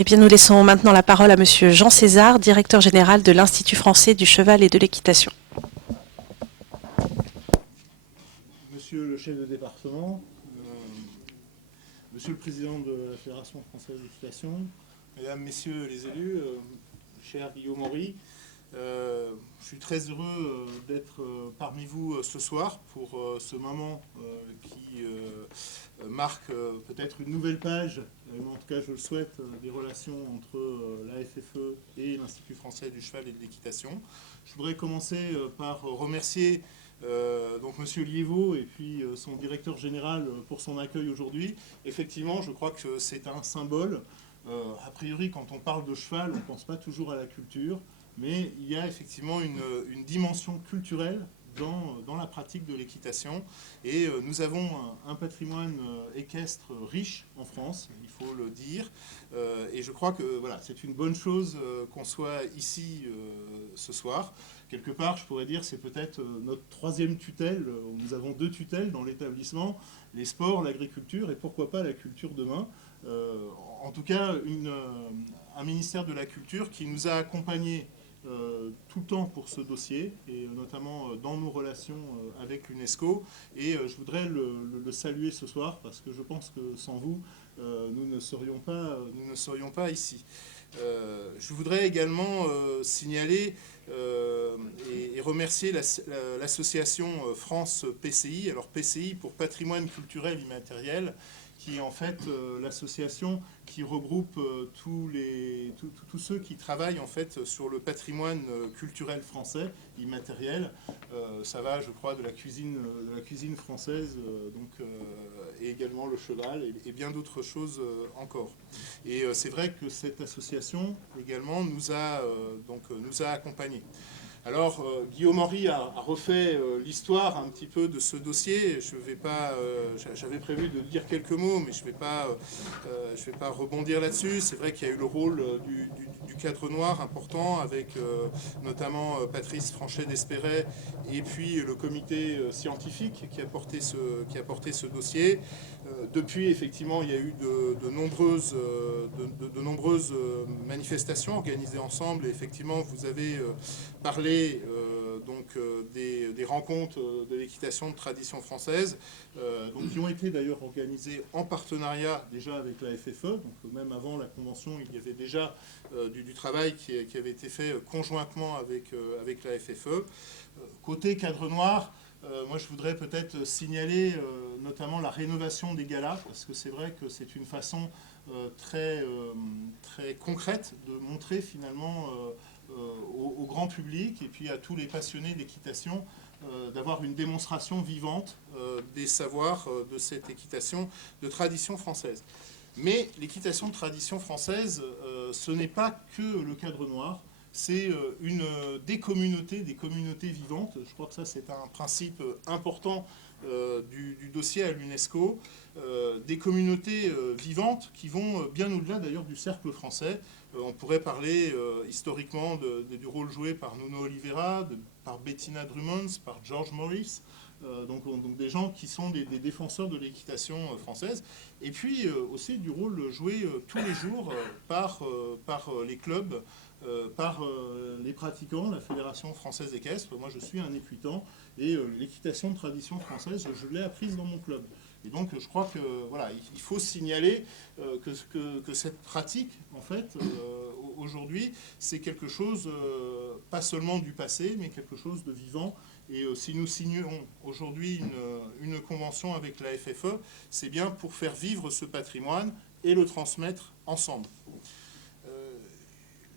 Eh bien, nous laissons maintenant la parole à Monsieur Jean César, directeur général de l'Institut français du cheval et de l'équitation. Monsieur le chef de département, monsieur le président de la Fédération française d'équitation, mesdames, messieurs les élus, cher Guillaume Henry, je suis très heureux d'être parmi vous ce soir pour ce moment qui marque peut-être une nouvelle page, en tout cas je le souhaite, des relations entre la FFE et l'Institut français du cheval et de l'équitation. Je voudrais commencer par remercier donc Monsieur Liévaux et puis son directeur général pour son accueil aujourd'hui. Effectivement, je crois que c'est un symbole. A priori, quand on parle de cheval, on ne pense pas toujours à la culture, mais il y a effectivement une dimension culturelle dans la pratique de l'équitation. Et nous avons un patrimoine équestre riche en France, il faut le dire. Et je crois que voilà, c'est une bonne chose qu'on soit ici ce soir. Quelque part, je pourrais dire, c'est peut-être notre troisième tutelle. Nous avons 2 tutelles dans l'établissement, les sports, l'agriculture et pourquoi pas la culture demain. En tout cas, un ministère de la Culture qui nous a accompagnés tout le temps pour ce dossier, et notamment dans nos relations avec l'UNESCO. Et je voudrais le saluer ce soir, parce que je pense que sans vous, nous ne serions pas ici. Je voudrais également signaler et remercier l'association France PCI, alors PCI pour Patrimoine culturel immatériel, qui est en fait l'association qui regroupe tous ceux qui travaillent en fait sur le patrimoine culturel français immatériel. Ça va, je crois, de la cuisine française, et également le cheval et bien d'autres choses encore. Et c'est vrai que cette association également nous a accompagnés. Alors, Guillaume Henry a refait l'histoire un petit peu de ce dossier. J'avais prévu de dire quelques mots, mais je ne vais pas rebondir là-dessus. C'est vrai qu'il y a eu le rôle du cadre noir important, avec notamment Patrice Franchet-Despéret et puis le comité scientifique qui a porté ce dossier. Depuis, effectivement, il y a eu de nombreuses manifestations organisées ensemble. Et effectivement, vous avez parlé des rencontres de l'équitation de tradition française, qui ont été d'ailleurs organisées en partenariat déjà avec la FFE. Donc même avant la convention, il y avait déjà du travail qui avait été fait conjointement avec la FFE. Côté cadre noir, moi je voudrais peut-être signaler notamment la rénovation des galas, parce que c'est vrai que c'est une façon très concrète de montrer finalement au grand public et puis à tous les passionnés d'équitation d'avoir une démonstration vivante des savoirs de cette équitation de tradition française. Mais l'équitation de tradition française, ce n'est pas que le cadre noir, c'est des communautés vivantes. Je crois que ça, c'est un principe important du dossier à l'UNESCO. Des communautés vivantes qui vont bien au-delà d'ailleurs du cercle français. On pourrait parler historiquement du rôle joué par Nuno Oliveira, par Bettina Drummond, par George Morris, donc des gens qui sont des défenseurs de l'équitation française, et puis aussi du rôle joué tous les jours par les clubs, par les pratiquants, la Fédération française équestre. Moi, je suis un équitant, et l'équitation de tradition française, je l'ai apprise dans mon club. Et donc, je crois que voilà, il faut signaler que cette pratique, en fait, aujourd'hui, c'est quelque chose, pas seulement du passé, mais quelque chose de vivant. Et si nous signons aujourd'hui une convention avec la FFE, c'est bien pour faire vivre ce patrimoine et le transmettre ensemble.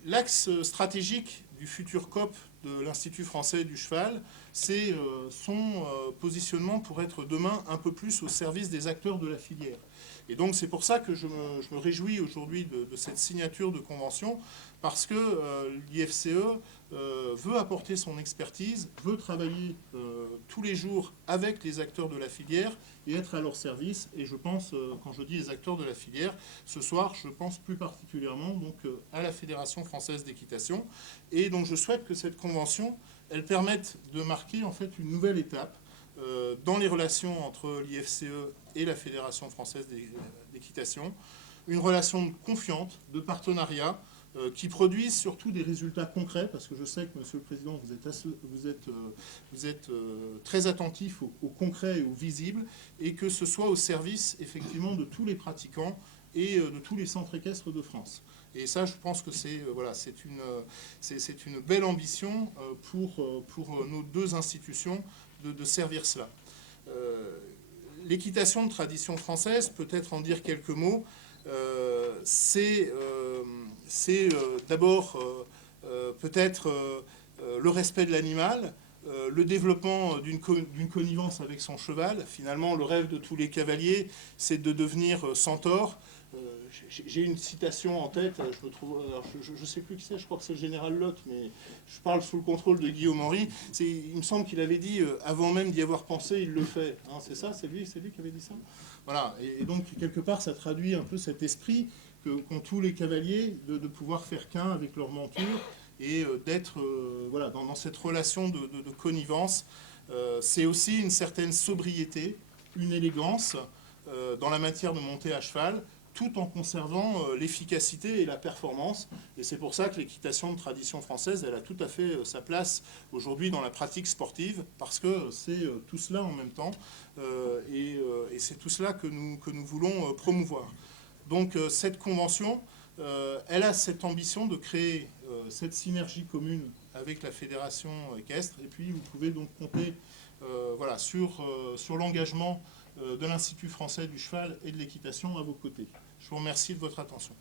L'axe stratégique du futur COP de l'Institut français du cheval, c'est son positionnement pour être demain un peu plus au service des acteurs de la filière. Et donc c'est pour ça que je me réjouis aujourd'hui de cette signature de convention, parce que l'IFCE veut apporter son expertise, veut travailler tous les jours avec les acteurs de la filière et être à leur service. Et je pense, quand je dis les acteurs de la filière, ce soir, je pense plus particulièrement donc, à la Fédération française d'équitation. Et donc je souhaite que cette convention, elle permette de marquer en fait une nouvelle étape dans les relations entre l'IFCE et la Fédération française d'équitation. une relation confiante, de partenariat, qui produisent surtout des résultats concrets, parce que je sais que, Monsieur le Président, vous êtes très attentif au concret et au visible, et que ce soit au service, effectivement, de tous les pratiquants et de tous les centres équestres de France. Et ça, je pense que c'est une belle ambition pour nos deux institutions de servir cela. L'équitation de tradition française, peut-être en dire quelques mots, c'est d'abord peut-être le respect de l'animal, le développement d'une connivence avec son cheval. Finalement, le rêve de tous les cavaliers, c'est de devenir centaure. J'ai une citation en tête, je ne sais plus qui c'est, je crois que c'est le général Lotte, mais je parle sous le contrôle de Guillaume Henry. Il me semble qu'il avait dit, avant même d'y avoir pensé, il le fait. Hein, c'est ça, c'est lui qui avait dit ça. Voilà, et donc quelque part, ça traduit un peu cet esprit qu'ont tous les cavaliers de pouvoir faire qu'un avec leur monture et d'être voilà, dans cette relation de connivence. C'est aussi une certaine sobriété, une élégance dans la matière de monter à cheval, tout en conservant l'efficacité et la performance. Et c'est pour ça que l'équitation de tradition française, elle a tout à fait sa place aujourd'hui dans la pratique sportive, parce que c'est tout cela en même temps, et c'est tout cela que nous voulons promouvoir. Donc cette convention, elle a cette ambition de créer cette synergie commune avec la fédération équestre, et puis vous pouvez donc compter voilà, sur l'engagement de l'Institut français du cheval et de l'équitation à vos côtés. Je vous remercie de votre attention.